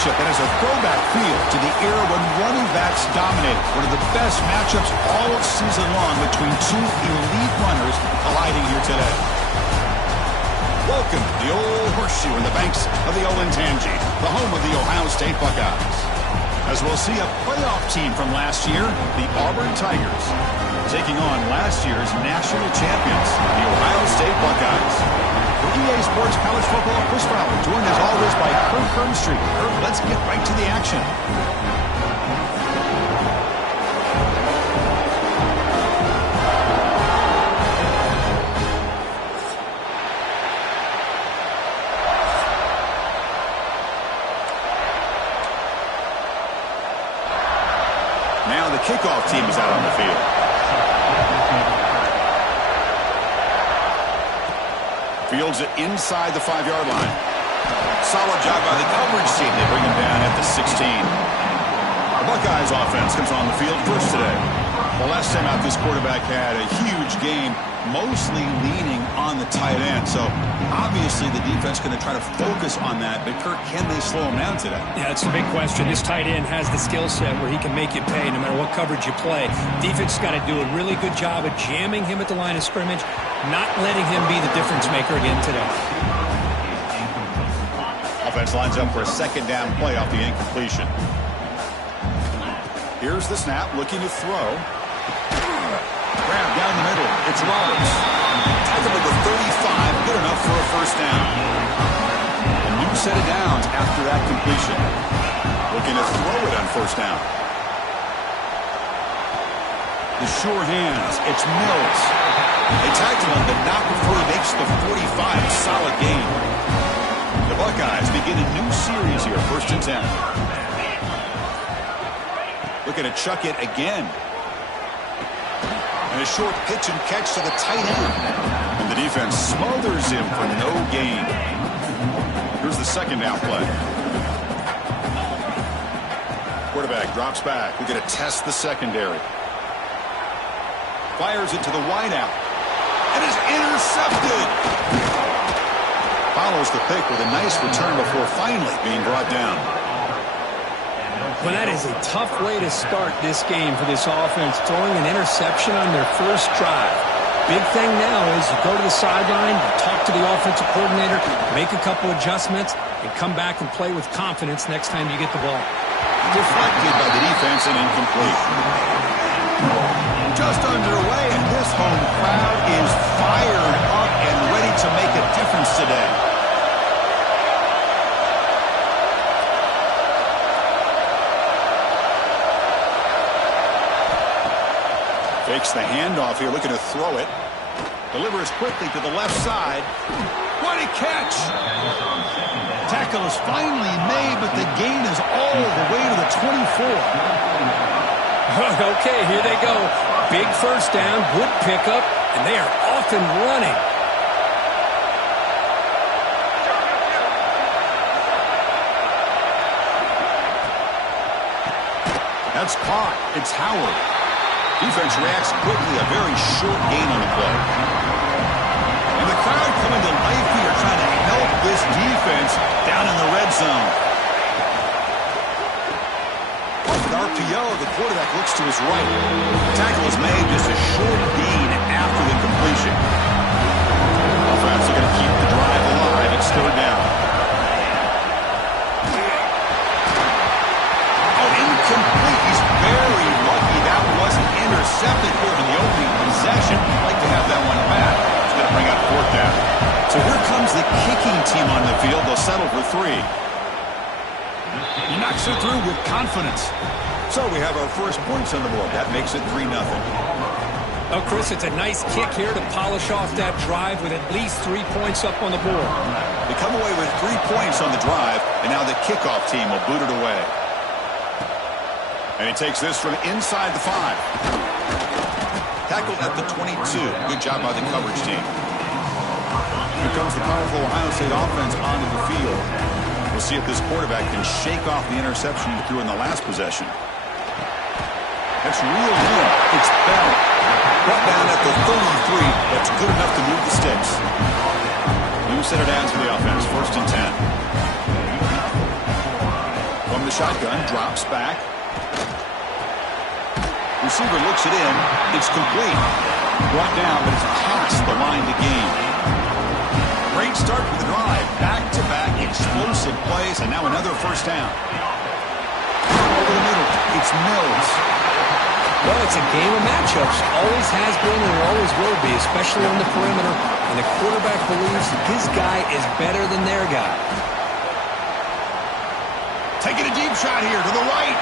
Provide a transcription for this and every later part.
matchup that has a throwback feel to the era when running backs dominated. One of the best matchups all season long between two elite runners colliding here today. Welcome to the old horseshoe in the banks of the Olentangy, the home of the Ohio State Buckeyes. As we'll see a playoff team from last year, the Auburn Tigers, taking on last year's national champions, the Ohio State Buckeyes. For EA Sports College Football, Chris Fowler, joined as always by Kirk Burnstreet. Kirk, let's get right to the action. Now the kickoff team is out on the field. Fields it inside the 5-yard line. Solid job by the coverage team. They bring him down at the 16. The Buckeyes offense comes on the field first today. Well, last time out, this quarterback had a huge game, mostly leaning on the tight end. So, obviously, the defense going to try to focus on that. But, Kirk, can they slow him down today? Yeah, it's a big question. This tight end has the skill set where he can make you pay no matter what coverage you play. Defense has got to do a really good job of jamming him at the line of scrimmage, not letting him be the difference maker again today. Offense lines up for a second down play off the incompletion. Here's the snap, looking to throw. Grab down the middle. It's Roberts. Tackle at the 35. Good enough for a first down. A new set of downs after that completion. Looking to throw it on first down. The sure hands. It's Mills. They tackle him, but not before he makes the 45. A solid gain. The Buckeyes begin a new series here. First and 10. Looking to chuck it again. And a short pitch and catch to the tight end. And the defense smothers him for no gain. Here's the second down play. Quarterback drops back. We're going to test the secondary. Fires it to the wideout. And is intercepted. Follows the pick with a nice return before finally being brought down. Well, that is a tough way to start this game for this offense, throwing an interception on their first drive. Big thing now is you go to the sideline, you talk to the offensive coordinator, make a couple adjustments, and come back and play with confidence next time you get the ball. Deflected by the defense and incomplete. Just underway, and this home crowd is fired up and ready to make a difference today. Takes the handoff here, looking to throw it. Delivers quickly to the left side. What a catch! Tackle is finally made, but the gain is all the way to the 24. Okay, here they go. Big first down, good pickup, and they are off and running. That's caught. It's Howard. Defense reacts quickly, a very short gain on the play. And the crowd coming to life here, trying to help this defense down in the red zone. Off an RPO, the quarterback looks to his right. The tackle is made just a short gain after the completion. Offense are going to keep the drive alive. It's third down. Oh, incomplete. He's very lucky that wasn't intercepted here in the opening possession. I'd like to have that one back. It's going to bring up fourth down. So here comes the kicking team on the field. They'll settle for 3. He knocks it through with confidence. So we have our first points on the board. That makes it 3-0. Oh, Chris, it's a nice kick here to polish off that drive with at least 3 points up on the board. They come away with 3 points on the drive, and now the kickoff team will boot it away. And he takes this from inside the 5. Tackled at the 22. Good job by the coverage team. Here comes the powerful Ohio State offense onto the field. We'll see if this quarterback can shake off the interception he threw in the last possession. That's real in. It's Bell. Brought down at the 33. That's good enough to move the sticks. New set of downs for the offense. First and 10. the shotgun, drops back. Receiver looks it in. It's complete. Brought down, but it's past the line to gain. Great start to the drive. Back-to-back explosive plays, and now another first down. Over the middle, it's Mills. Well, it's a game of matchups. Always has been and it always will be, especially on the perimeter. And the quarterback believes his guy is better than their guy. Taking a deep shot here to the right.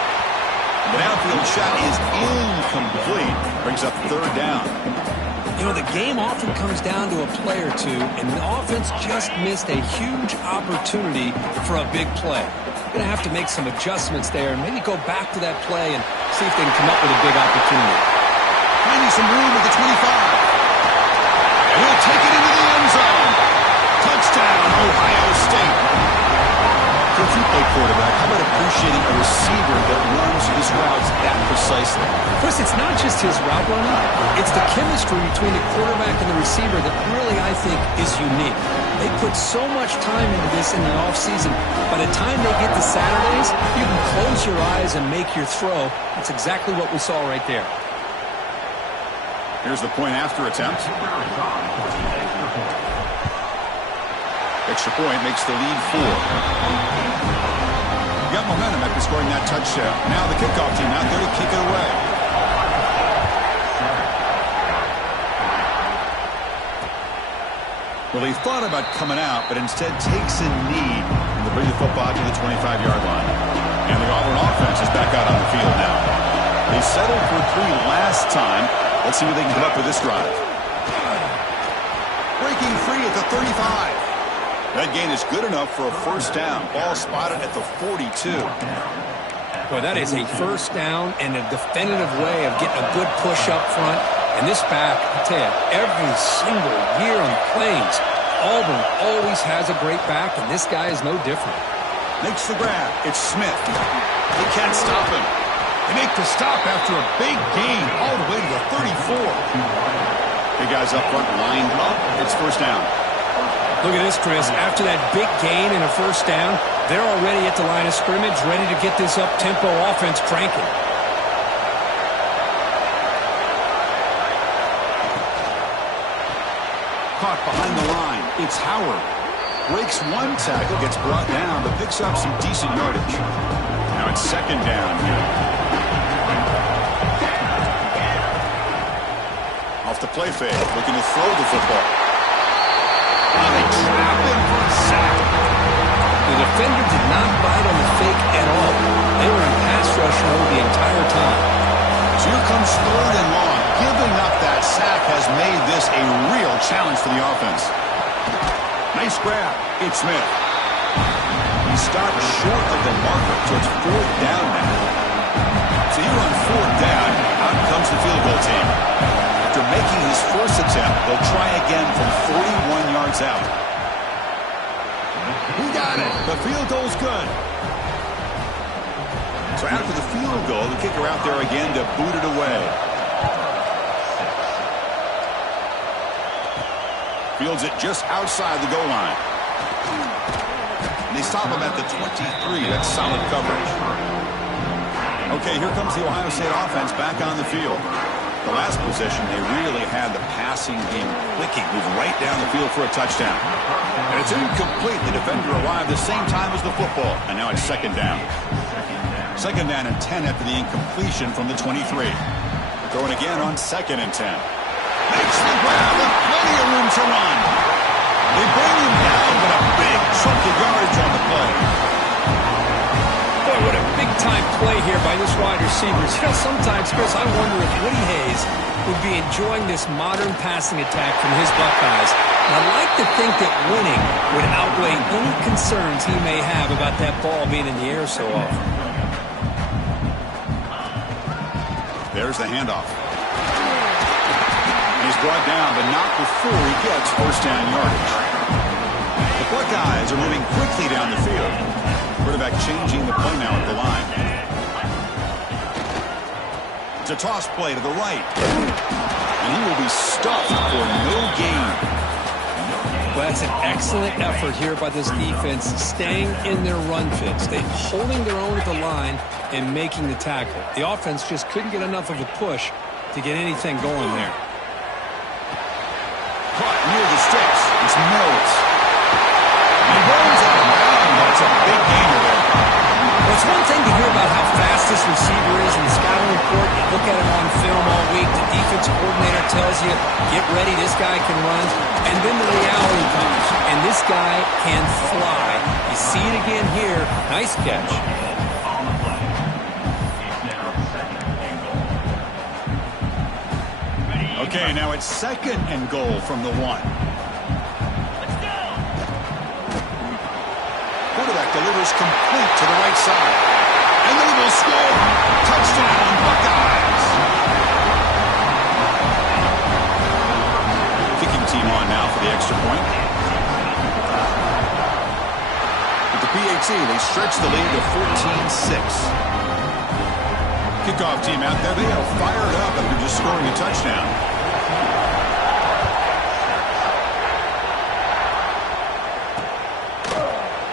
The downfield shot is incomplete. Brings up third down. You know, the game often comes down to a play or two, and the offense just missed a huge opportunity for a big play. Going to have to make some adjustments there and maybe go back to that play and see if they can come up with a big opportunity. Finding some room at the 25. He'll take it into the end zone. Touchdown, Ohio State. If you play quarterback, how about appreciating a receiver that runs his routes that precisely? Chris, it's not just his route running. It's the chemistry between the quarterback and the receiver that really, I think, is unique. They put so much time into this in the offseason. By the time they get to Saturdays, you can close your eyes and make your throw. That's exactly what we saw right there. Here's the point after attempt. Extra point makes the lead 4. Got momentum after scoring that touchdown. Now the kickoff team out there to kick it away. Well, he thought about coming out, but instead takes a knee and to bring the football to the 25-yard line. And the Auburn offense is back out on the field now. They settled for 3 last time. Let's see what they can come up with this drive. Breaking free at the 35. That gain is good enough for a first down. Ball spotted at the 42. Boy, that is a first down and a definitive way of getting a good push up front. And this back, I tell you, every single year on the Plains, Auburn always has a great back, and this guy is no different. Makes the grab. It's Smith. They can't stop him. They make the stop after a big gain all the way to the 34. Big guys up front lined up. It's first down. Look at this, Chris. After that big gain and a first down, they're already at the line of scrimmage, ready to get this up-tempo offense cranking. Caught behind the line. It's Howard. Breaks one tackle, gets brought down, but picks up some decent yardage. Now it's second down here. Off the play fake, looking to throw the football. They trap him for a sack. The defender did not bite on the fake at all. They were in pass rush mode the entire time. So here comes third and long. Giving up that sack has made this a real challenge for the offense. Nice grab. It's Smith. He stopped short of the marker, so it's fourth down now. So here on fourth down, out comes the field goal team. After making his first attempt, they'll try again from 41 yards out. He got it. The field goal's good. So after the field goal, the kicker out there again to boot it away. Fields it just outside the goal line. And they stop him at the 23. That's solid coverage. Okay, here comes the Ohio State offense back on the field. The last possession, they really had the passing game clicking, moved right down the field for a touchdown. And it's incomplete. The defender arrived the same time as the football, and now it's second down. Second down and 10 after the incompletion from the 23. Throwing again on second and 10. Makes the grab with plenty of room to run. They bring him down, but a big chunk of yards on the play. Boy, what a big-time play here by this wide receiver. You know, sometimes, Chris, I wonder if Woody Hayes would be enjoying this modern passing attack from his Buckeyes. And I'd like to think that winning would outweigh any concerns he may have about that ball being in the air so often. There's the handoff. He's brought down, but not before he gets first down yardage. The Buckeyes are moving quickly down the field. Quarterback changing the play now at the line. It's a toss play to the right. And he will be stuffed for no gain. Well, that's an excellent effort here by this defense, staying in their run fits. They're holding their own at the line and making the tackle. The offense just couldn't get enough of a push to get anything going there. Caught near the sticks. It's Mills. He runs out of bounds. That's a big gainer there. Well, it's one thing to hear about how fast this receiver is in the scouting report. You look at him on film all week. The defensive coordinator tells you, get ready, this guy can run. And then the reality comes, and this guy can fly. You see it again here. Nice catch. Okay, now it's 2nd and goal from the 1. Quarterback delivers complete to the right side. And they will score. Touchdown, Buckeyes. Kicking team on now for the extra point. With the PAT, they stretch the lead to 14-6. Kickoff team out there. They are fired up after just scoring a touchdown.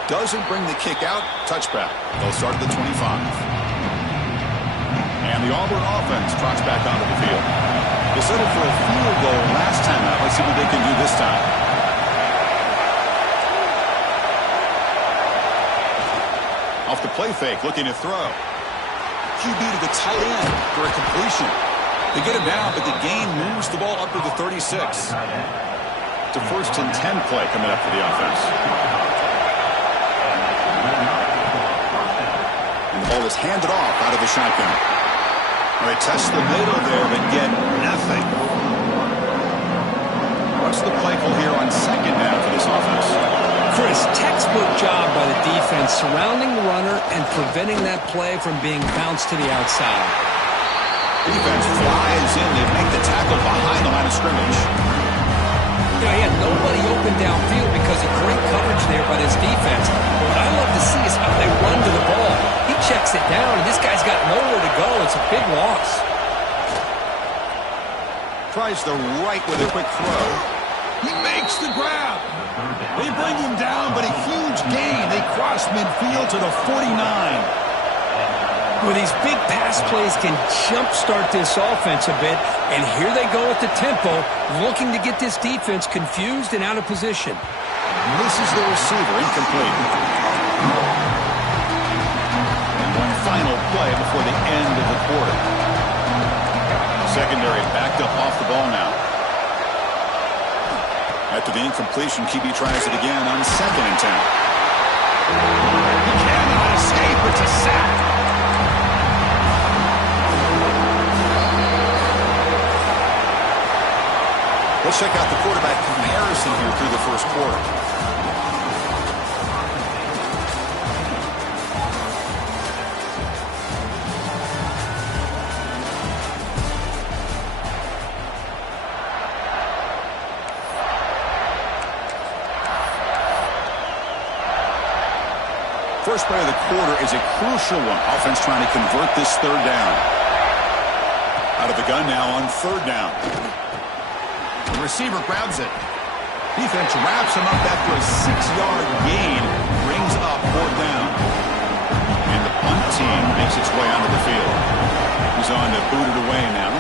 Doesn't bring the kick out. Touchback. They'll start at the 25. And the Auburn offense trots back onto the field. They settled for a field goal last time out. Let's see what they can do this time. Off the play fake, looking to throw. QB to the tight end for a completion. They get him down, but the gain moves the ball up to the 36. It's a 1st and 10 play coming up for the offense. And the ball is handed off out of the shotgun. All right, test the middle there, but get nothing. What's the play call here on 2nd down for this offense? Chris, textbook job by the defense surrounding the runner and preventing that play from being bounced to the outside. Defense flies in. They make the tackle behind the line of scrimmage. You know, he had nobody open downfield because of great coverage there by this defense. But what I love to see is how they run to the ball. He checks it down, and this guy's got nowhere to go. It's a big loss. Tries the right with a quick throw. He makes the grab. They bring him down, but a huge gain. They cross midfield to the 49. Well, these big pass plays can jumpstart this offense a bit, and here they go at the tempo, looking to get this defense confused and out of position. Misses the receiver, incomplete. And one final play before the end of the quarter. Secondary backed up off the ball now. After the incompletion, QB tries it again on 2nd and 10. He cannot escape. It's a sack. Let's check out the quarterback comparison here through the first quarter. First play of the quarter is a crucial one. Offense trying to convert this 3rd down. Out of the gun now on 3rd down. The receiver grabs it. Defense wraps him up after a 6-yard gain. Brings up 4th down. And the punt team makes its way onto the field. He's on to boot it away now.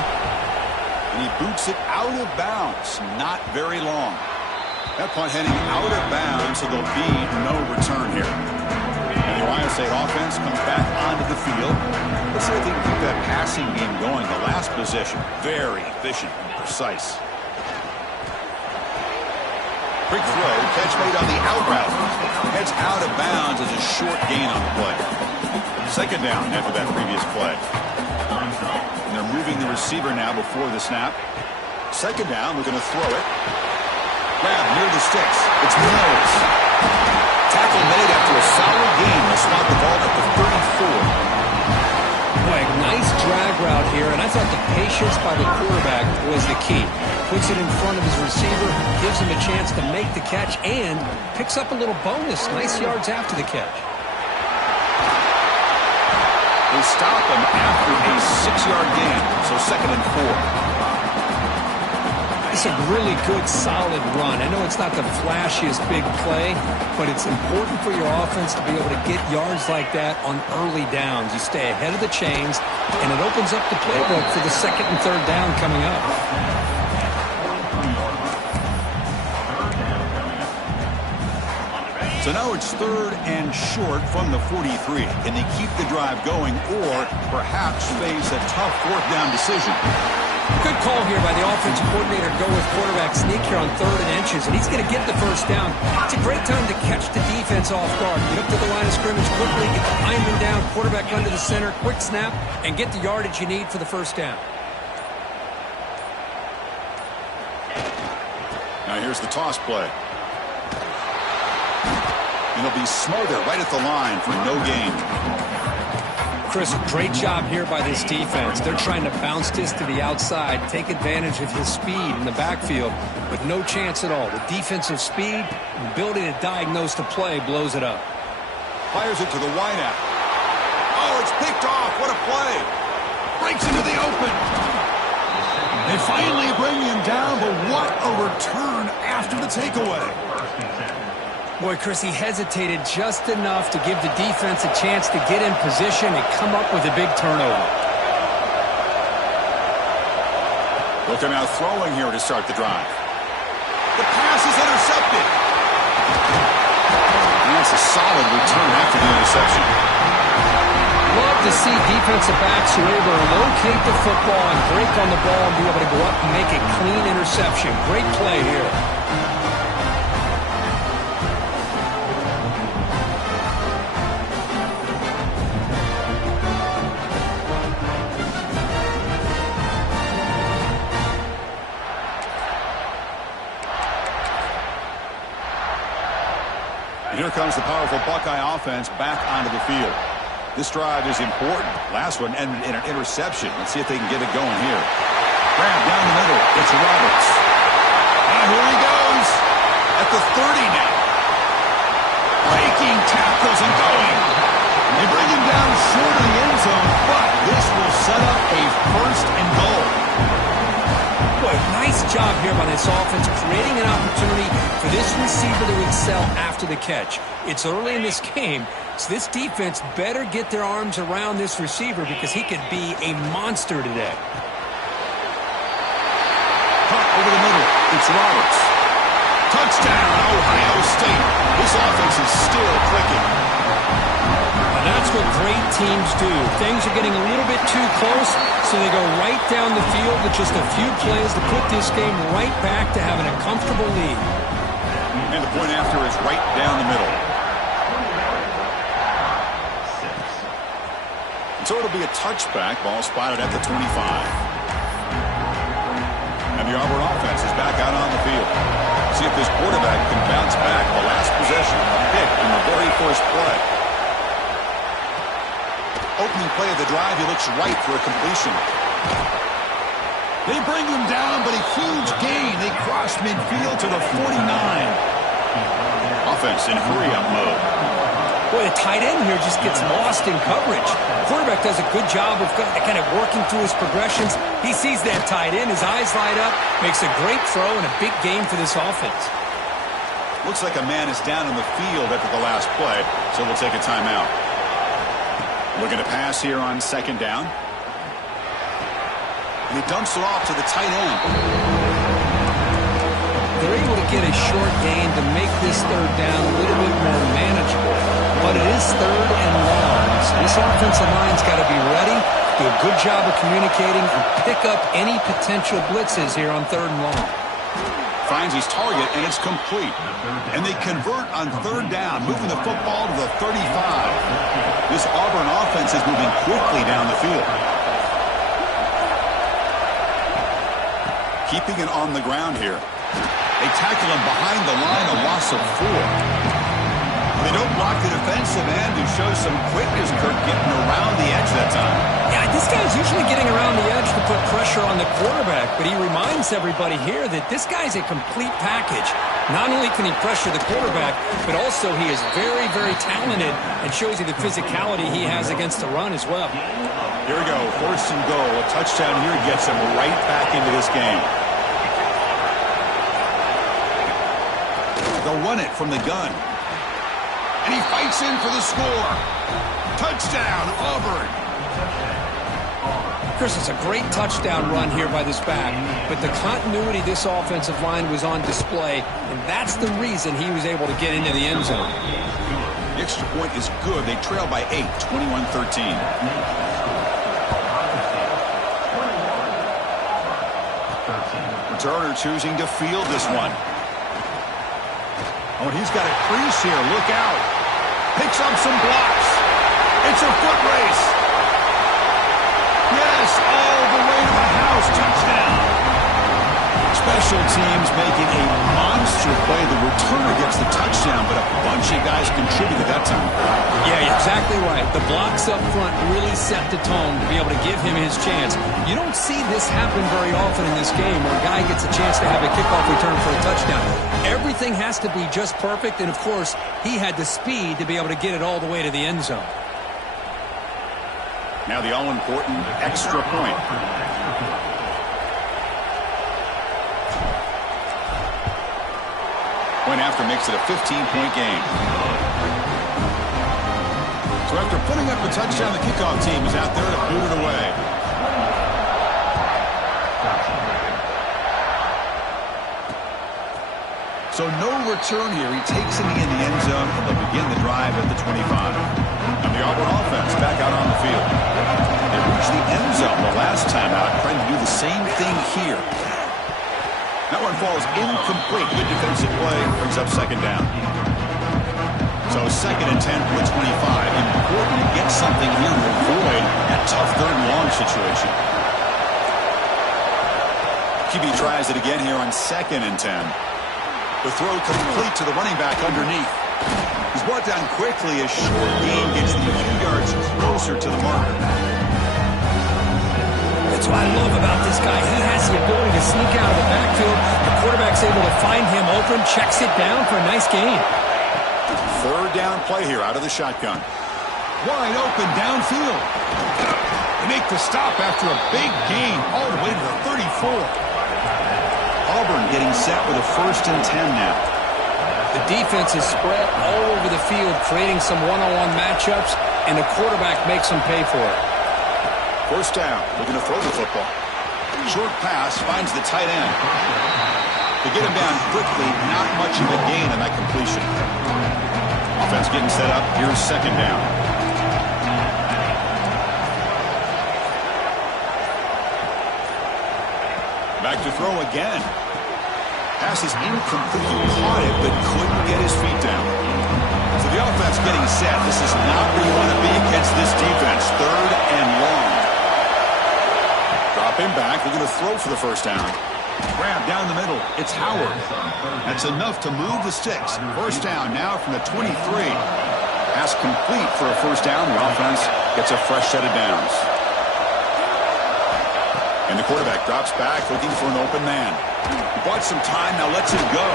And he boots it out of bounds. Not very long. That punt heading out of bounds, so there'll be no return here. And the Ohio State offense comes back onto the field. Let's see if they can keep that passing game going. The last possession, very efficient and precise. Quick throw, catch made on the out route. Heads out of bounds as a short gain on the play. 2nd down after that previous play. And they're moving the receiver now before the snap. 2nd down, we're going to throw it. Grab near the sticks. It's Mills. Tackle made after a solid gain. They spot the ball at the 34. Boy, nice drag route here, and I thought the patience by the quarterback was the key. Puts it in front of his receiver, gives him a chance to make the catch, and picks up a little bonus. Nice yards after the catch. They stop him after a 6-yard gain, so 2nd and 4. It's a really good, solid run. I know it's not the flashiest big play, but it's important for your offense to be able to get yards like that on early downs. You stay ahead of the chains, and it opens up the playbook for the second and third down coming up. So now it's 3rd and short from the 43. Can they keep the drive going or perhaps face a tough 4th down decision? Good call here by the offensive coordinator to go with quarterback sneak here on 3rd and inches, and he's going to get the first down. It's a great time to catch the defense off guard. Get up to the line of scrimmage quickly, get the lineman down, quarterback under the center, quick snap, and get the yardage you need for the first down. Now here's the toss play. And he'll be smothered right at the line for no gain. Chris, great job here by this defense. They're trying to bounce this to the outside, take advantage of his speed in the backfield, but no chance at all. The defensive speed and ability to diagnose the play blows it up. Fires it to the wideout. Oh, it's picked off. What a play. Breaks into the open. They finally bring him down, but what a return after the takeaway. Boy, Chris, he hesitated just enough to give the defense a chance to get in position and come up with a big turnover. Looking out throwing here to start the drive. The pass is intercepted. And that's a solid return after the interception. Love to see defensive backs who are able to locate the football and break on the ball and be able to go up and make a clean interception. Great play here. Here comes the powerful Buckeye offense back onto the field. This drive is important. Last one ended in an interception. Let's see if they can get it going here. Grab down the middle. It's Roberts. And here he goes at the 30 now. Breaking tackles and going. They bring him down short of the end zone, but this will set up a 1st and goal. Boy, nice job here by this offense, creating an opportunity for this receiver to excel after the catch. It's early in this game, so this defense better get their arms around this receiver because he could be a monster today. Cut over the middle. It's Roberts. Touchdown, Ohio State. This offense is still clicking. And that's what great teams do. Things are getting a little bit too close, so they go right down the field with just a few plays to put this game right back to having a comfortable lead. And the point after is right down the middle. And so it'll be a touchback. Ball spotted at the 25. And the Auburn offense is back out on the field. See if this quarterback can bounce back. The last possession, a pick in the very first play. Opening play of the drive, he looks right for a completion. They bring him down, but a huge gain. They cross midfield to the 49. Offense in hurry-up mode. Boy, the tight end here just gets lost in coverage. The quarterback does a good job of kind of working through his progressions. He sees that tight end, his eyes light up, makes a great throw and a big game for this offense. Looks like a man is down on the field after the last play, so we'll take a timeout. Looking to pass here on 2nd down. And he dumps it off to the tight end. They're able to get a short gain to make this 3rd down a little bit more manageable. But it is 3rd and long. So this offensive line's got to be ready, do a good job of communicating, and pick up any potential blitzes here on 3rd and long. Finds his target, and it's complete. And they convert on 3rd down, moving the football to the 35. This Auburn offense is moving quickly down the field. Keeping it on the ground here. They tackle him behind the line, a loss of 4. They don't block the defensive end, who shows some quickness, Kirk, getting around the edge that time. Yeah, this guy's usually getting around the edge to put pressure on the quarterback, but he reminds everybody here that this guy's a complete package. Not only can he pressure the quarterback, but also he is very, very talented and shows you the physicality he has against the run as well. Here we go, 1st and goal. A touchdown here gets him right back into this game. they'll run it from the gun. And he fights in for the score. Touchdown, Auburn. Chris, it's a great touchdown run here by this back, but the continuity of this offensive line was on display, and that's the reason he was able to get into the end zone. The extra point is good. They trail by 8, 21-13. Turner choosing to field this one. Oh, and he's got a crease here. Look out. Picks up some blocks. It's a foot race. Yes, all the way to the house. Touchdown. Special teams making a monster play. The returner gets the touchdown, but a bunch of guys contributed that time. Yeah, you're exactly right. The blocks up front really set the tone to be able to give him his chance. You don't see this happen very often in this game where a guy gets a chance to have a kickoff return for a touchdown. Everything has to be just perfect, and of course, he had the speed to be able to get it all the way to the end zone. Now the all-important extra point. Point after makes it a 15-point game. So after putting up a touchdown, the kickoff team is out there to boot it away. So no return here. He takes it in the end zone, and they'll begin the drive at the 25. And the Auburn offense back out on the field. They reached the end zone the last time out, trying to do the same thing here. That one falls incomplete. Good defensive play. Brings up second down. So 2nd and 10 for the 25. Important to get something here to avoid that tough 3rd and long situation. QB tries it again here on 2nd and 10. The throw complete to the running back underneath. He's brought down quickly as short gain gets the few yards closer to the marker. That's what I love about this guy. He has the ability to sneak out of the backfield. The quarterback's able to find him open, checks it down for a nice gain. 3rd down play here out of the shotgun. Wide open downfield. They make the stop after a big gain all the way to the 34. Auburn getting set with a 1st and 10 now. The defense is spread all over the field, creating some one-on-one matchups, and the quarterback makes them pay for it. 1st down, looking to throw the football. Short pass finds the tight end. They get him down quickly, not much of a gain on that completion. Offense getting set up, here's 2nd down. Back to throw again. Pass is incomplete. He caught it, but couldn't get his feet down. So the offense getting set. This is not where you want to be against this defense. 3rd and long. Drop him back. They're going to throw for the 1st down. Grab down the middle. It's Howard. That's enough to move the sticks. 1st down now from the 23. Pass complete for a 1st down. The offense gets a fresh set of downs. And the quarterback drops back looking for an open man. He bought some time, now lets it go.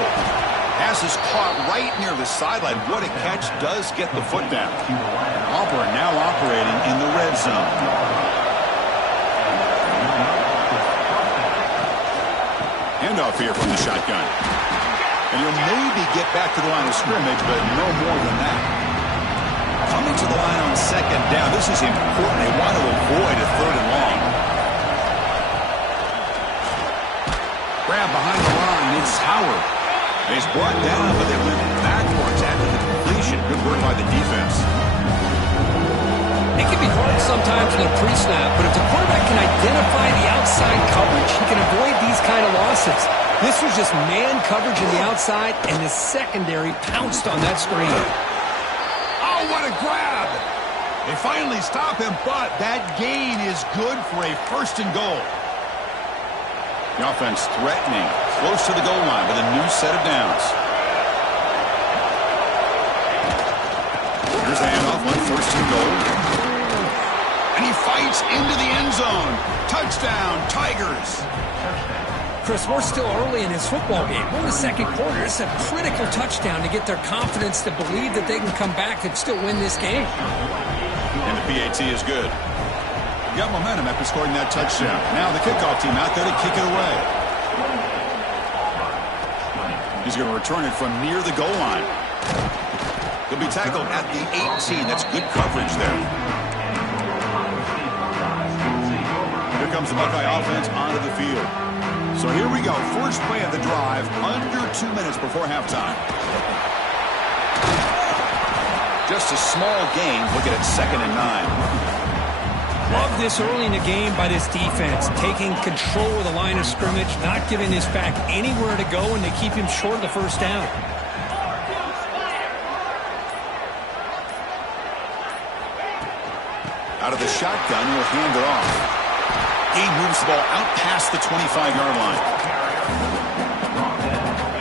Pass is caught right near the sideline. What a catch, does get the foot down. Auburn now operating in the red zone. Handoff here from the shotgun. And he'll maybe get back to the line of scrimmage, but no more than that. Coming to the line on 2nd down, this is important. They want to avoid a 3rd and long. Grab behind the line, it's Howard. He's brought down, but they went backwards after the completion. Good work by the defense. It can be hard sometimes in a pre-snap, but if the quarterback can identify the outside coverage, he can avoid these kind of losses. This was just man coverage in the outside, and the secondary pounced on that screen. Oh, what a grab! They finally stop him, but that gain is good for a 1st and goal. The offense threatening, close to the goal line with a new set of downs. Here's the handoff on 1st and goal. And he fights into the end zone. Touchdown, Tigers. Chris, we're still early in this football game. We're in the 2nd quarter. It's a critical touchdown to get their confidence to believe that they can come back and still win this game. And the PAT is good. Got momentum after scoring that touchdown. Now the kickoff team out there to kick it away. He's going to return it from near the goal line. He'll be tackled at the 18. That's good coverage there. Here comes the Buckeye offense onto the field. So here we go. First play of the drive, under 2 minutes before halftime. Just a small gain. Looking at 2nd and 9. Love this early in the game by this defense, taking control of the line of scrimmage, not giving this back anywhere to go, and they keep him short of the first down. Out of the shotgun, he'll hand it off. He moves the ball out past the 25-yard line.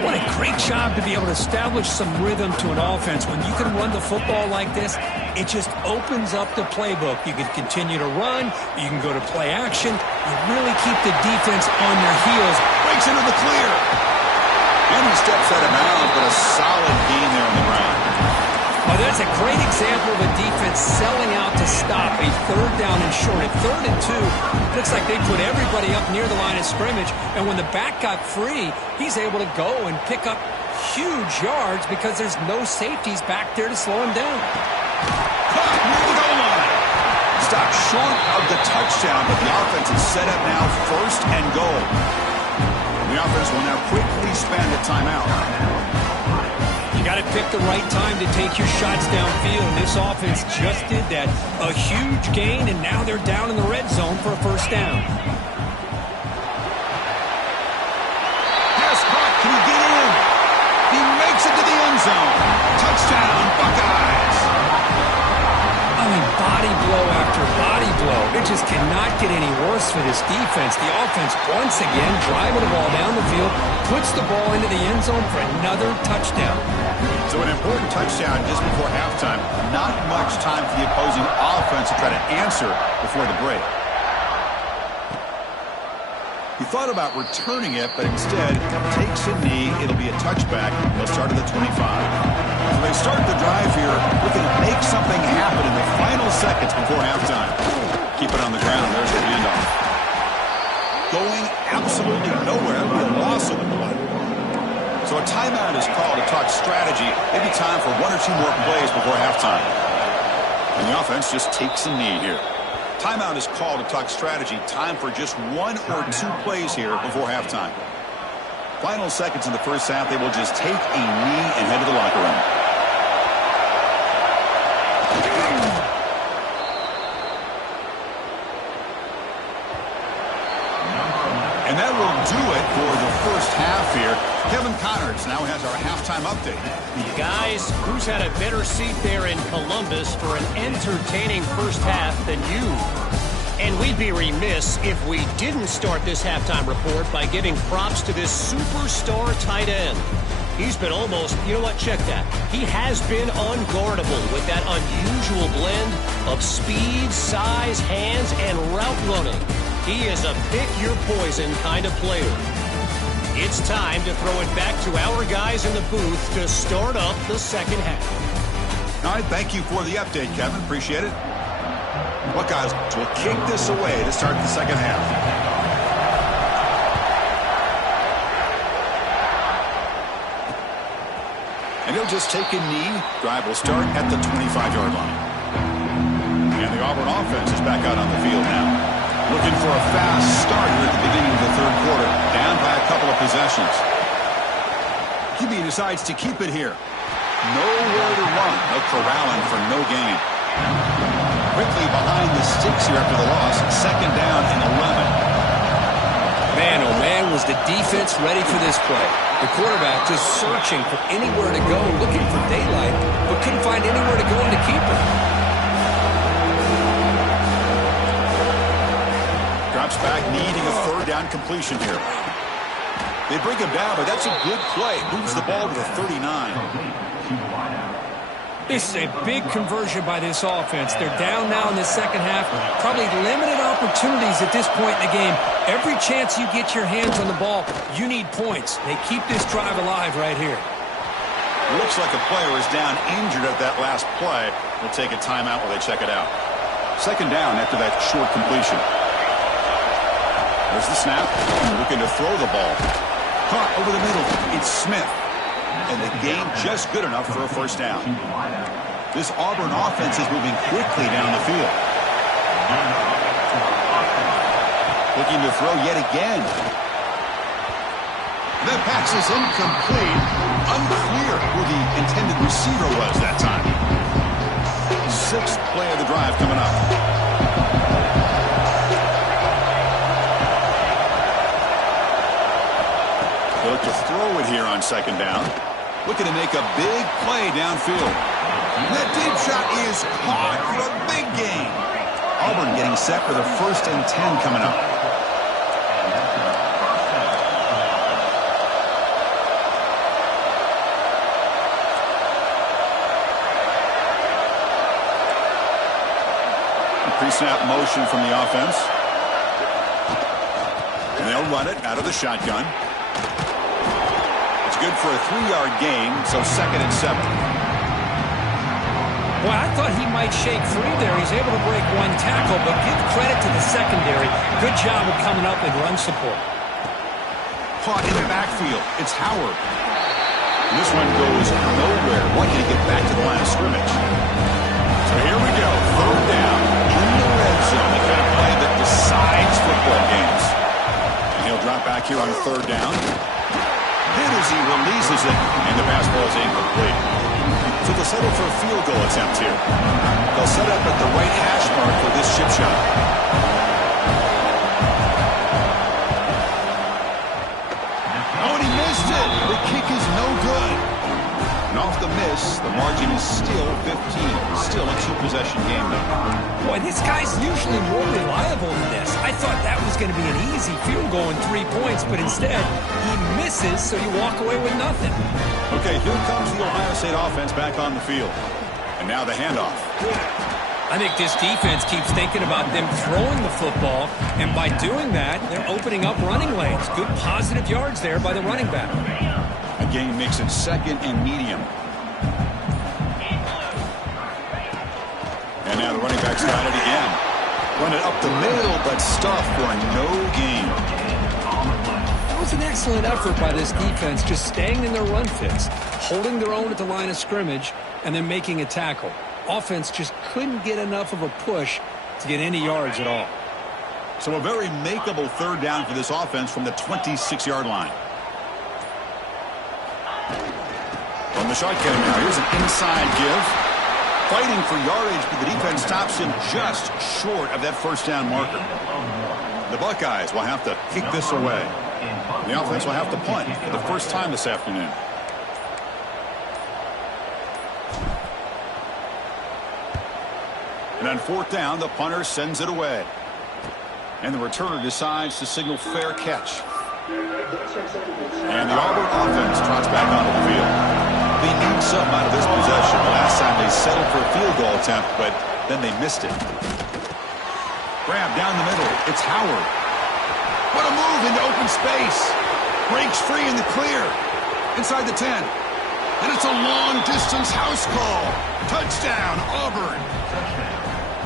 What a great job to be able to establish some rhythm to an offense. When you can run the football like this, it just opens up the playbook. You can continue to run. You can go to play action. You really keep the defense on their heels. Breaks into the clear. And he steps out of bounds, but a solid gain there on the ground. Well, that's a great example of a defense selling out to stop a third down and short. At 3rd and 2, looks like they put everybody up near the line of scrimmage, and when the back got free, he's able to go and pick up huge yards because there's no safeties back there to slow him down. Caught near the goal line. Stopped short of the touchdown, but the offense is set up now 1st and goal. The offense will now quickly spend a timeout. You got to pick the right time to take your shots downfield, and this offense just did that. A huge gain, and now they're down in the red zone for a first down. Pass caught. Can he get in? He makes it to the end zone. Touchdown, Buckeyes. I mean, body blow after body blow. It just cannot get any worse for this defense. The offense, once again, driving the ball down the field, puts the ball into the end zone for another touchdown. So an important touchdown just before halftime. Not much time for the opposing offense to try to answer before the break. He thought about returning it, but instead takes a knee. It'll be a touchback. They'll start at the 25. So they start the drive here, looking to make something happen in the final seconds before halftime. Keep it on the ground. There's the handoff. Going absolutely nowhere. It'll be a loss of the play. So a timeout is called to talk strategy. Maybe time for 1 or 2 more plays before halftime. And the offense just takes a knee here. Timeout is called to talk strategy. Time for just 1 or 2 plays here before halftime. Final seconds in the first half, they will just take a knee and head to the locker room. And that will do it for the first half here. Kevin Connors now has our halftime update. Guys, who's had a better seat there in Columbus for an entertaining first half than you? And we'd be remiss if we didn't start this halftime report by giving props to this superstar tight end. He's been almost, you know what, check that. He has been unguardable with that unusual blend of speed, size, hands, and route running. He is a pick-your-poison kind of player. It's time to throw it back to our guys in the booth to start up the second half. All right, thank you for the update, Kevin. Appreciate it. Buckeyes will kick this away to start the second half. And he'll just take a knee. Drive will start at the 25-yard line. And the Auburn offense is back out on the field now. Looking for a fast start here at the beginning of the third quarter. Down by a couple of possessions. QB decides to keep it here. Nowhere to run. No corralling for no gain. Quickly behind the sticks here after the loss. Second down and 11. Man, oh man, was the defense ready for this play. The quarterback just searching for anywhere to go, looking for daylight, but couldn't find anywhere to go in to keep it. Drops back, needing a third down completion here. They bring him down, but that's a good play. Moves the ball to the 39. This is a big conversion by this offense. They're down now in the second half. Probably limited opportunities at this point in the game. Every chance you get your hands on the ball, you need points. They keep this drive alive right here. Looks like a player is down injured at that last play. We'll take a timeout while they check it out. Second down after that short completion. There's the snap. Looking to throw the ball. Caught over the middle. It's Smith. and the gain just good enough for a first down. This Auburn offense is moving quickly down the field. Looking to throw yet again. The pass is incomplete. Unclear who the intended receiver was that time. Sixth play of the drive coming up. They look to throw it here on second down. Looking to make a big play downfield. That deep shot is caught for a big gain. Auburn getting set for the 1st and 10 coming up. Pre-snap motion from the offense. And they'll run it out of the shotgun. It's good for a 3-yard gain, so 2nd and 7. Boy, I thought he might shake free there. He's able to break one tackle, but give credit to the secondary. Good job of coming up with run support. Caught in the backfield. It's Howard. And this one goes nowhere. Want you to get back to the line of scrimmage. So here we go. 3rd down in the red zone. The kind of play that decides football games. And he'll drop back here on 3rd down. Hit as he releases it, and the pass ball is incomplete. So they'll settle for a field goal attempt here. They'll set up at the right hash mark for this chip shot. Oh, and he missed it. The kick is no good. And off the miss, the margin is still 15. Still a 2-possession game, though. Boy, this guy's usually more reliable than this. I thought that was going to be an easy field goal and 3 points, but instead, he misses, so you walk away with nothing. Okay, here comes the Ohio State offense back on the field. And now the handoff. I think this defense keeps thinking about them throwing the football, and by doing that, they're opening up running lanes. Good positive yards there by the running back. A gain makes it 2nd and medium. And now the running back's got it again. Run it up the middle, but stuffed for no gain. That was an excellent effort by this defense, just staying in their run fits, holding their own at the line of scrimmage, and then making a tackle. Offense just couldn't get enough of a push to get any yards at all. So a very makeable 3rd down for this offense from the 26-yard line. From the shotgun now, here's an inside give. Fighting for yardage, but the defense stops him just short of that 1st down marker. The Buckeyes will have to kick this away. The offense will have to punt for the first time this afternoon. And on 4th down, the punter sends it away. And the returner decides to signal fair catch. And the Auburn offense trots back onto the field. They need something out of this possession. Last time they settled for a field goal attempt, but then they missed it. Grab down the middle. It's Howard. What a move into open space. Breaks free in the clear. Inside the 10. And it's a long-distance house call. Touchdown, Auburn.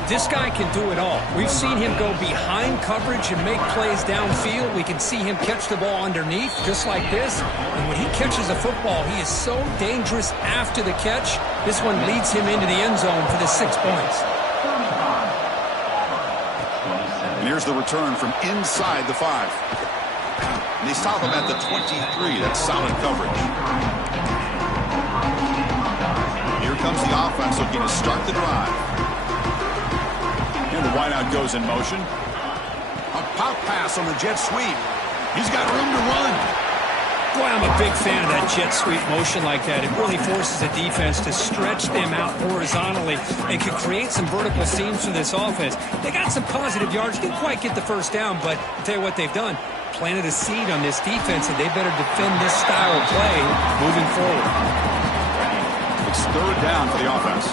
This guy can do it all. We've seen him go behind coverage and make plays downfield. We can see him catch the ball underneath, just like this. And when he catches a football, he is so dangerous after the catch. This one leads him into the end zone for the 6 points. And here's the return from inside the 5. And they stop him at the 23. That's solid coverage. Here comes the offense looking to start the drive. And the wideout goes in motion. A pop pass on the jet sweep. He's got room to run. Boy, I'm a big fan of that jet sweep motion like that. It really forces a defense to stretch them out horizontally and can create some vertical seams for this offense. They got some positive yards. Didn't quite get the first down, but I'll tell you what they've done. Planted a seed on this defense, and they better defend this style of play moving forward. It's 3rd down for the offense.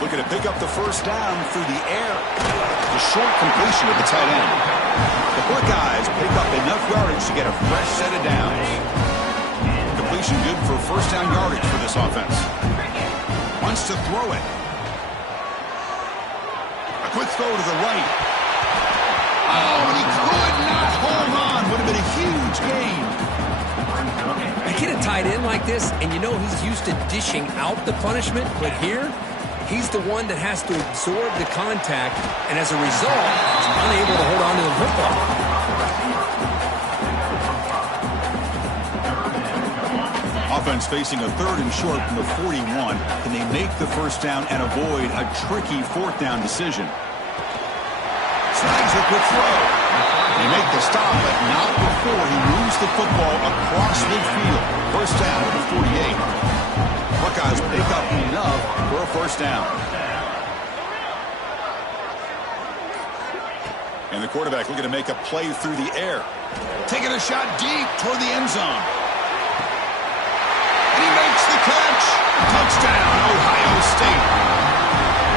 Looking to pick up the first down through the air. The short completion of the tight end. The Buckeyes pick up enough yardage to get a fresh set of downs. Completion good for first down yardage for this offense. Wants to throw it. A quick throw to the right. Oh, and he could not hold on. Would have been a huge gain. like this, and you know he's used to dishing out the punishment, but here, he's the one that has to absorb the contact, and as a result, he's unable to hold on to the football. Offense facing a 3rd and short from the 41. Can they make the first down and avoid a tricky 4th down decision? Snags a quick throw. They make the stop, but not before he moves the football across midfield. First down at the 48. Buckeyes make up enough for a first down. And the quarterback looking to make a play through the air. Taking a shot deep toward the end zone. And he makes the catch. Touchdown, Ohio State.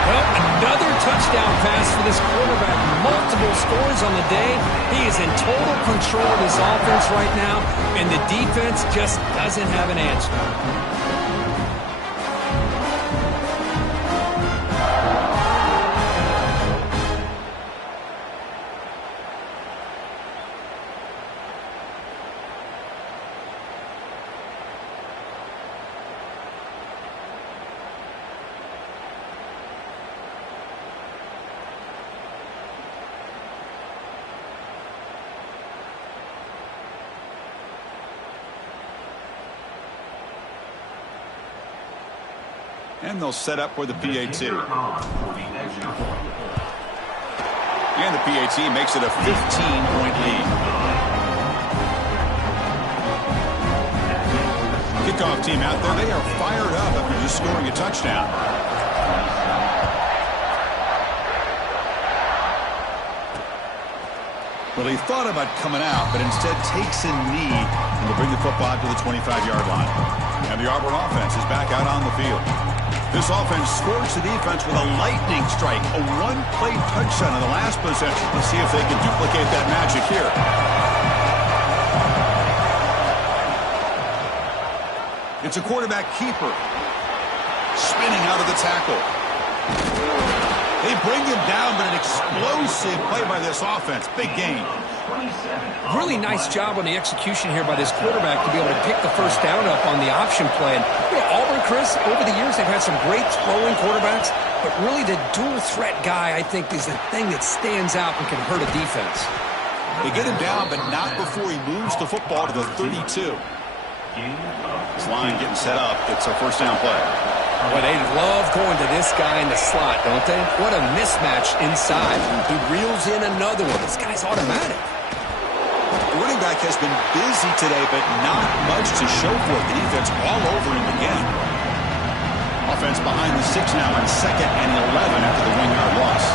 Well, another touchdown pass for this quarterback. Multiple scores on the day. He is in total control of this offense right now, and the defense just doesn't have an answer. And they'll set up for the PAT. And the PAT makes it a 15-point lead. Kickoff team out there. They are fired up after just scoring a touchdown. Well, he thought about coming out, but instead takes a knee and will bring the football out to the 25-yard line. And the Auburn offense is back out on the field. This offense scores the defense with a lightning strike, a one-play touchdown in the last possession. Let's see if they can duplicate that magic here. It's a quarterback keeper. Spinning out of the tackle. They bring him down, but an explosive play by this offense. Big game. Really nice job on the execution here by this quarterback to be able to pick the first down up on the option play. And Auburn, Chris, over the years, they've had some great throwing quarterbacks, but really the dual threat guy, I think, is the thing that stands out and can hurt a defense. They get him down, but not before he moves the football to the 32. This line getting set up. It's a first down play. Well, they love going to this guy in the slot, don't they? What a mismatch inside. He reels in another one. This guy's automatic. The running back has been busy today, but not much to show for it. The defense all over him again. Offense behind the 6 now on 2nd and 11 after the 1-yard loss.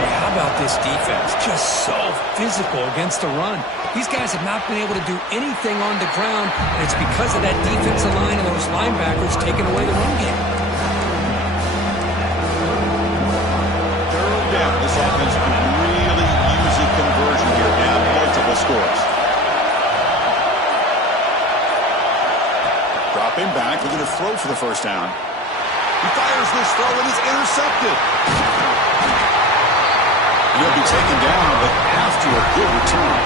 Well, how about this defense? Just so physical against the run. These guys have not been able to do anything on the ground, and it's because of that defensive line and those linebackers taking away the run game. Third down. This offense could really use a conversion here. Down multiple scores. Dropping back, looking to throw for the first down. He fires this throw and is intercepted. He'll be taken down, but after a good return.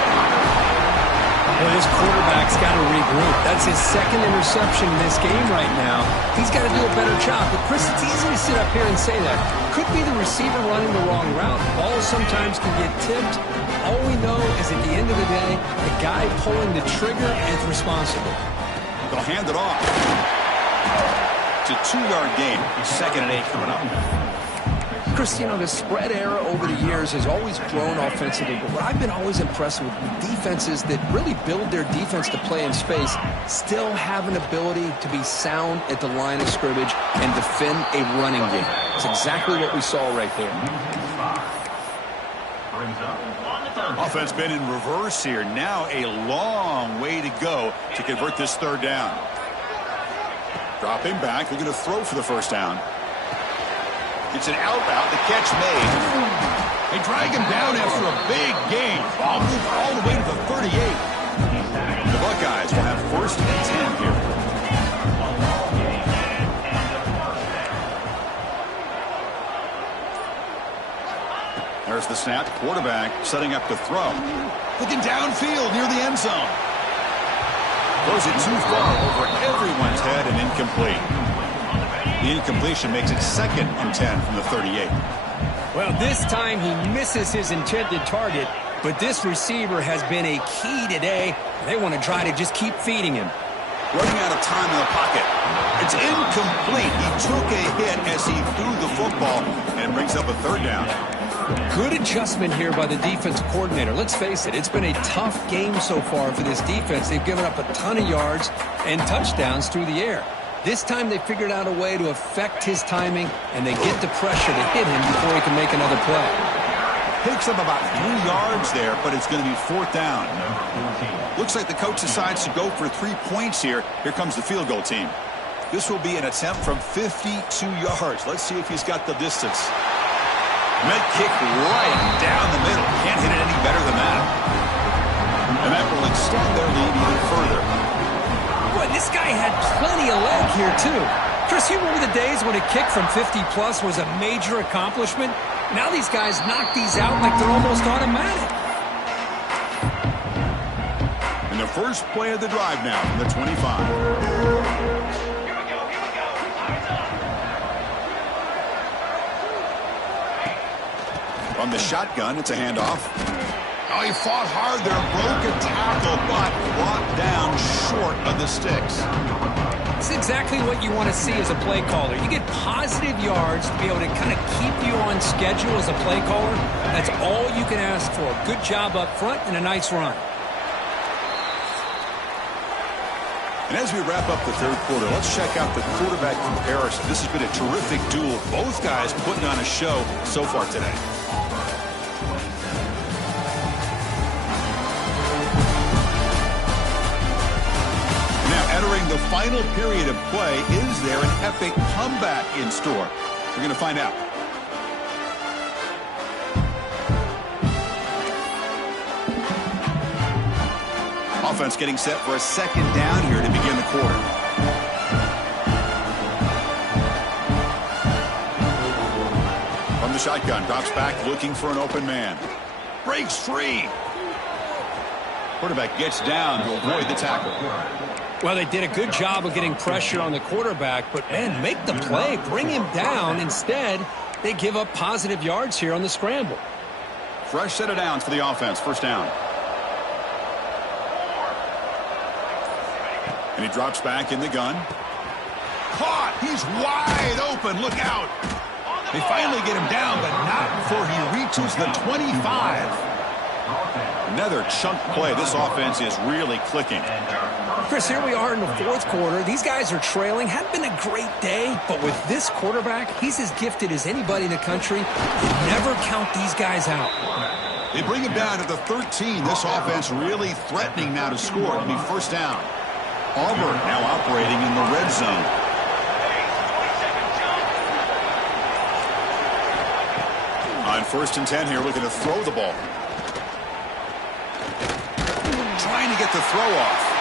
Well, this quarterback's got to regroup. That's his 2nd interception in this game right now. He's got to do a better job. But, Chris, it's easy to sit up here and say that. Could be the receiver running the wrong route. Balls sometimes can get tipped. All we know is at the end of the day, the guy pulling the trigger is responsible. They'll hand it off. It's a 2-yard gain. 2nd and 8 coming up. Chris, you know, the spread era over the years has always grown offensively, but what I've been always impressed with defenses that really build their defense to play in space still have an ability to be sound at the line of scrimmage and defend a running game. It's exactly what we saw right there. Offense been in reverse here. Now a long way to go to convert this 3rd down. Dropping back, looking to throw for the first down. It's an out route, the catch made. They drag him down after a big gain. Ball moved all the way to the 38. The Buckeyes will have 1st and 10 here. There's the snap. Quarterback setting up to throw. Looking downfield near the end zone. Throws it too far over everyone's head and incomplete. The incompletion makes it 2nd and 10 from the 38. Well, this time he misses his intended target, but this receiver has been a key today. They want to try to just keep feeding him. Running out of time in the pocket. It's incomplete. He took a hit as he threw the football and brings up a 3rd down. Good adjustment here by the defensive coordinator. Let's face it, it's been a tough game so far for this defense. They've given up a ton of yards and touchdowns through the air. This time they figured out a way to affect his timing, and they get the pressure to hit him before he can make another play. Picks up about 3 yards there, but it's going to be 4th down. Looks like the coach decides to go for 3 points here. Here comes the field goal team. This will be an attempt from 52 yards. Let's see if he's got the distance. Med kick right down the middle. Can't hit it any better than that. And that will extend their lead even further. Boy, this guy had plenty of leg here, too. Chris, you remember the days when a kick from 50-plus was a major accomplishment? Now these guys knock these out like they're almost automatic. And the first play of the drive now from the 25. From the shotgun, it's a handoff. Oh, he fought hard there, broke a tackle, but brought down short of the sticks. It's exactly what you want to see as a play caller. You get positive yards to be able to kind of keep you on schedule as a play caller. That's all you can ask for. Good job up front and a nice run. And as we wrap up the 3rd quarter, let's check out the quarterback comparison. This has been a terrific duel. Both guys putting on a show so far today. Entering the final period of play, is there an epic comeback in store? We're going to find out. Offense getting set for a 2nd down here to begin the quarter. From the shotgun, drops back looking for an open man. Breaks free. Quarterback gets down to avoid the tackle. Well, they did a good job of getting pressure on the quarterback, but, man, make the play. Bring him down. Instead, they give up positive yards here on the scramble. Fresh set of downs for the offense. 1st down. And he drops back in the gun. Caught. He's wide open. Look out. They finally get him down, but not before he reaches the 25. Another chunk play. This offense is really clicking. Chris, here we are in the 4th quarter. These guys are trailing. Hadn't been a great day, but with this quarterback, he's as gifted as anybody in the country. You never count these guys out. They bring him down to the 13. This offense really threatening now to score. It'll be 1st down. Auburn now operating in the red zone. On 1st and 10 here, looking to throw the ball. Trying to get the throw off.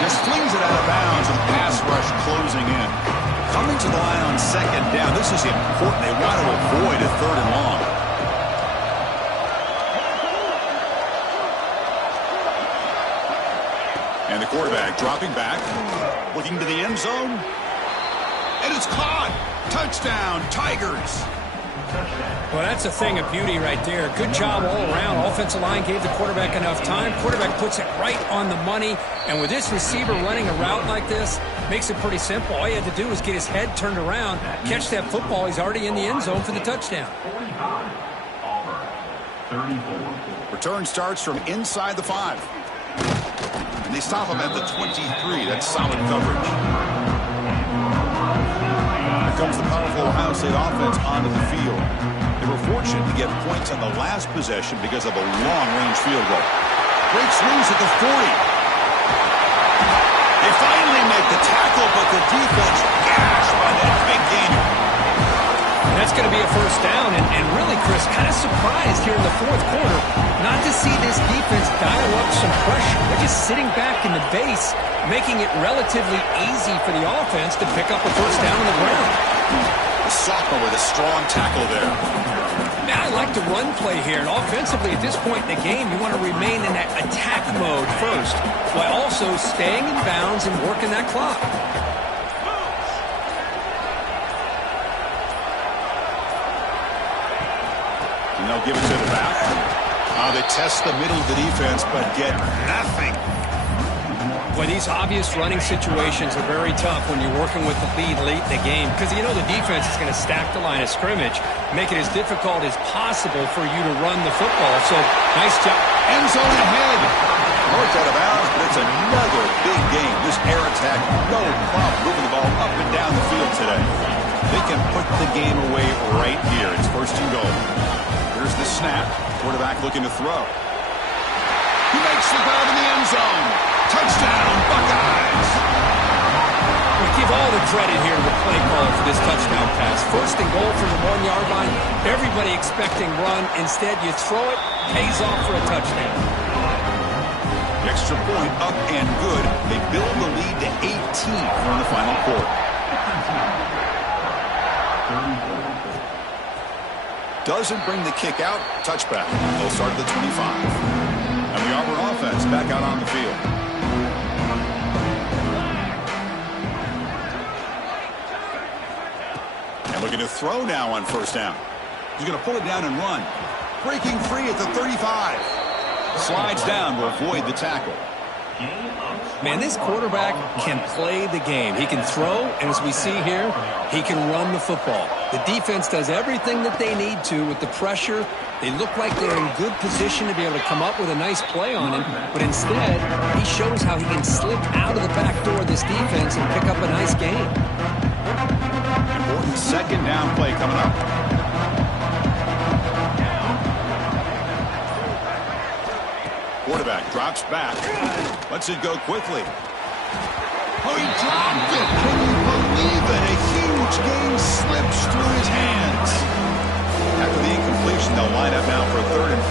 Just flings it out of bounds and pass rush closing in. Coming to the line on 2nd down. This is important. They want to avoid a 3rd and long. And the quarterback dropping back, looking to the end zone. And it's caught. Touchdown, Tigers. Well, that's a thing of beauty right there. Good job all around. Offensive line gave the quarterback enough time. Quarterback puts it right on the money. And with this receiver running a route like this, makes it pretty simple. All you had to do was get his head turned around, catch that football. He's already in the end zone for the touchdown. Return starts from inside the 5. And they stop him at the 23. That's solid coverage. Comes the powerful Ohio State offense onto the field. They were fortunate to get points on the last possession because of a long-range field goal. Breaks loose at the 40. They finally make the tackle, but the defense gashed by that big gainer. And that's going to be a 1st down. And really, Chris, kind of surprised here in the 4th quarter not to see this defense dial up some pressure. They're just sitting back in the base, making it relatively easy for the offense to pick up a 1st down on the ground. The sophomore with a strong tackle there. Man, I like the run play here. And offensively, at this point in the game, you want to remain in that attack mode. coast, while also staying in bounds and working that clock. And they'll give it to the back. They test the middle of the defense, but get nothing. Well, these obvious running situations are very tough when you're working with the lead late in the game, because you know the defense is going to stack the line of scrimmage, make it as difficult as possible for you to run the football. So, nice job. End zone ahead. North out of bounds, but it's another big game. This air attack, no problem moving the ball up and down the field today. They can put the game away right here. It's 1st and goal. Here's the snap. Quarterback looking to throw. He makes the grab in the end zone. Touchdown, Buckeyes. We give all the credit here to the play caller for this touchdown pass. 1st and goal from the 1-yard line. Everybody expecting run. Instead, you throw it, pays off for a touchdown. Extra point up and good. They build the lead to 18 in the final quarter. Doesn't bring the kick out. Touchback. They'll start at the 25. And the Auburn offense back out on the field. And looking to throw now on 1st down. He's going to pull it down and run. Breaking free at the 35. Slides down to avoid the tackle. Man, this quarterback can play the game. He can throw, and as we see here, he can run the football. The defense does everything that they need to with the pressure. They look like they're in good position to be able to come up with a nice play on him, but instead, he shows how he can slip out of the back door of this defense and pick up a nice gain. Important 2nd down play coming up. Quarterback drops back. Lets it go quickly. Oh, he dropped it. Can you believe it? A huge gain slips through his hands. After the incompletion, they'll line up now for 3rd and 5.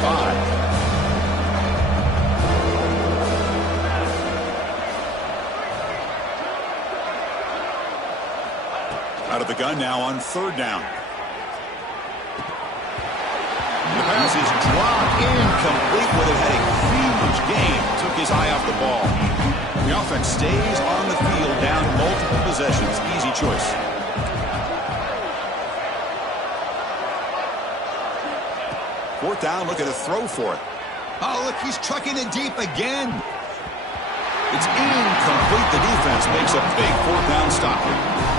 Out of the gun now on 3rd down. The pass is dropped incomplete where they had a huge gain. Took his eye off the ball. The offense stays on the field down multiple possessions. Easy choice. Fourth down, looking to throw for it. Oh, look, he's trucking it deep again. It's incomplete. The defense makes a big 4th down stop here.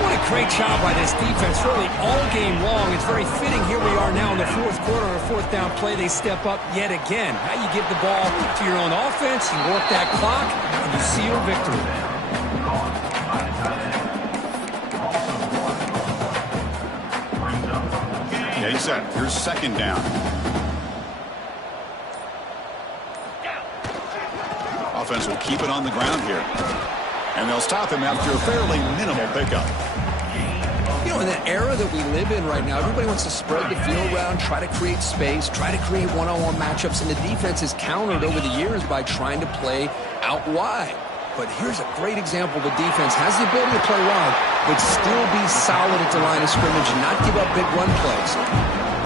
What a great job by this defense, really all game long. It's very fitting. Here we are now in the 4th quarter, a 4th down play. They step up yet again. Now you give the ball to your own offense, you work that clock, and you see your victory. Yeah, he's set. Here's 2nd down. Offense will keep it on the ground here. And they'll stop him after a fairly minimal pickup. You know, in the era that we live in right now, everybody wants to spread the field around, try to create space, try to create one-on-one matchups, and the defense is countered over the years by trying to play out wide. But here's a great example. The defense has the ability to play wide, but still be solid at the line of scrimmage and not give up big run plays.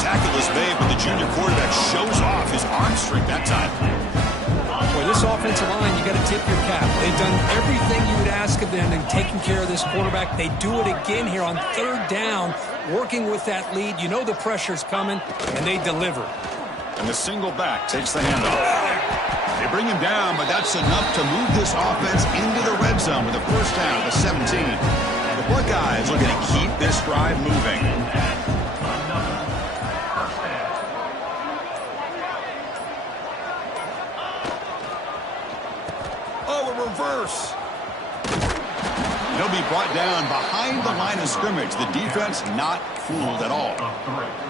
Tackle is made, but the junior quarterback shows off his arm strength that time. Boy, this offensive line, you got to tip your cap. They've done everything you would ask of them in taking care of this quarterback. They do it again here on 3rd down, working with that lead. You know the pressure's coming, and they deliver. And the single back takes the handoff. They bring him down, but that's enough to move this offense into the red zone with a 1st down at the 17. The Buckeyes looking to keep this drive moving. Reverse. He'll be brought down behind the line of scrimmage. The defense not fooled at all.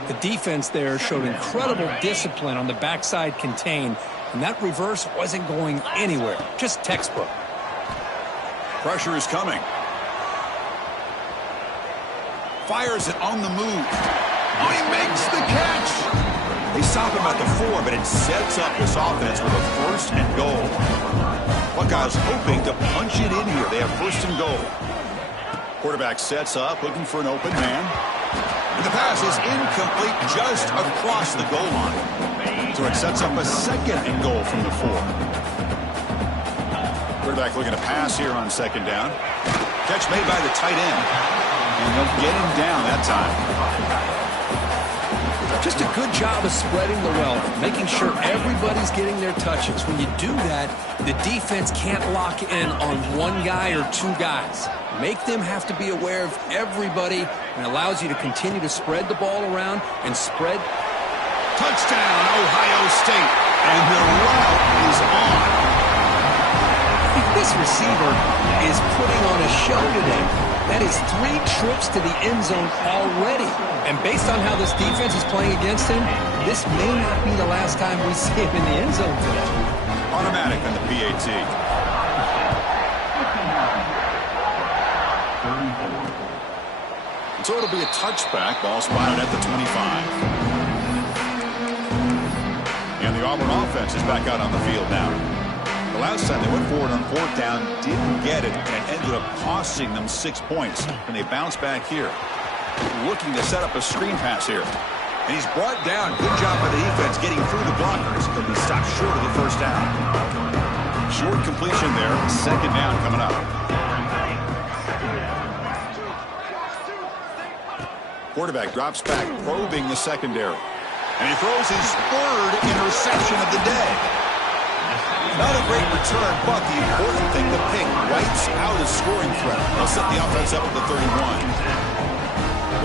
The defense there showed incredible discipline on the backside contain, and that reverse wasn't going anywhere. Just textbook. Pressure is coming. Fires it on the move. Oh, he makes the catch. They stop him at the 4, but it sets up this offense with a 1st and goal. Buckeyes hoping to punch it in here. They have 1st and goal. Quarterback sets up, looking for an open man. And the pass is incomplete just across the goal line. So it sets up a 2nd and goal from the 4. Quarterback looking to pass here on second down. Catch made by the tight end. And they'll get him down that time. Just a good job of spreading the wealth, making sure everybody's getting their touches. When you do that, the defense can't lock in on one guy or two guys. Make them have to be aware of everybody, and allows you to continue to spread the ball around and spread. Touchdown, Ohio State. And the route is on. This receiver is putting on a show today. That is 3 trips to the end zone already. And based on how this defense is playing against him, this may not be the last time we see him in the end zone today. Automatic on the PAT. So it'll be a touchback. Ball spotted at the 25. And the Auburn offense is back out on the field now. The last time they went forward on 4th down, didn't get it, and ended up costing them 6 points. And they bounce back here. Looking to set up a screen pass here. And he's brought down. Good job by the defense getting through the blockers. But he stopped short of the first down. Short completion there. Second down coming up. Quarterback drops back, probing the secondary. And he throws his 3rd interception of the day. Not a great return, but the important thing, the pick wipes out a scoring threat. They'll set the offense up at the 31.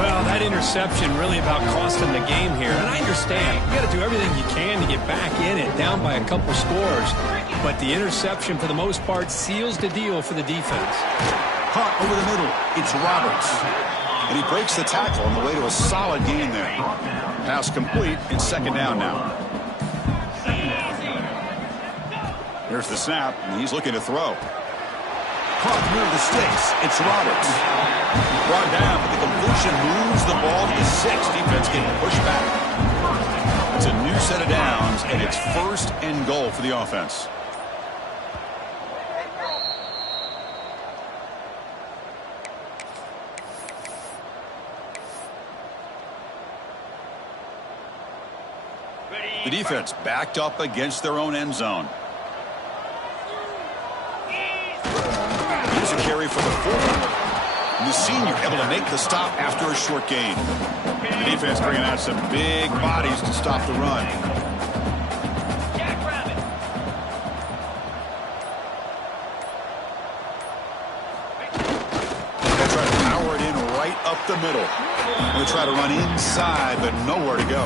Well, that interception really about cost them the game here. And I understand. You got to do everything you can to get back in it, down by a couple scores. But the interception, for the most part, seals the deal for the defense. Caught over the middle. It's Roberts. And he breaks the tackle on the way to a solid gain there. Pass complete. It's second down now. Here's the snap, and he's looking to throw. Caught near the sticks. It's Roberts. Brought down, but the completion moves the ball to the 6. Defense getting pushed back. It's a new set of downs, and it's 1st and goal for the offense. The defense backed up against their own end zone. Here's a carry for the 4. The senior able to make the stop after a short gain. The defense bringing out some big bodies to stop the run. They try to power it in right up the middle. They try to run inside, but nowhere to go.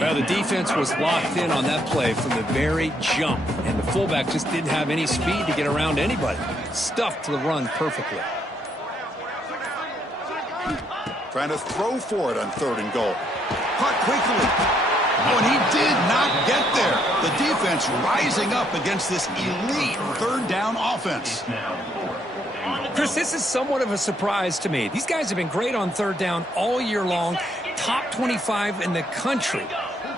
Well, the defense was locked in on that play from the very jump, and the fullback just didn't have any speed to get around anybody. Stuffed the run perfectly. Trying to throw for it on 3rd and goal. Caught quickly. Oh, and he did not get there. The defense rising up against this elite 3rd down offense. Chris, this is somewhat of a surprise to me. These guys have been great on 3rd down all year long. Top 25 in the country.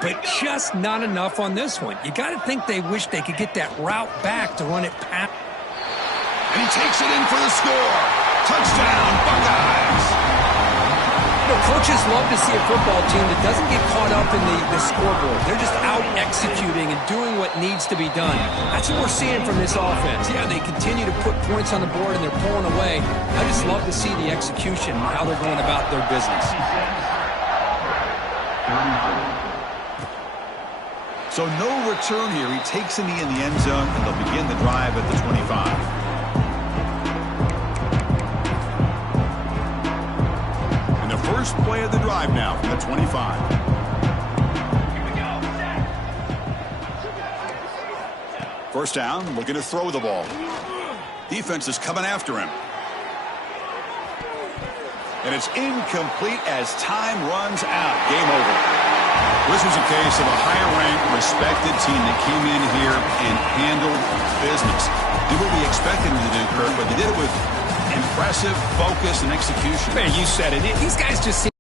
But just not enough on this one. You got to think they wish they could get that route back to run it past. And he takes it in for the score. Touchdown, Buckeyes. You know, coaches love to see a football team that doesn't get caught up in the scoreboard. They're just out executing and doing what needs to be done. That's what we're seeing from this offense. Yeah, they continue to put points on the board and they're pulling away. I just love to see the execution and how they're going about their business. So no return here. He takes in the end zone, and they'll begin the drive at the 25. And the first play of the drive now from the 25. First down, looking to throw the ball. Defense is coming after him. And it's incomplete as time runs out. Game over. This was a case of a higher-ranked, respected team that came in here and handled business. Did what we expected them to do, Kirk, but they did it with impressive focus and execution. Man, you said it. These guys just seem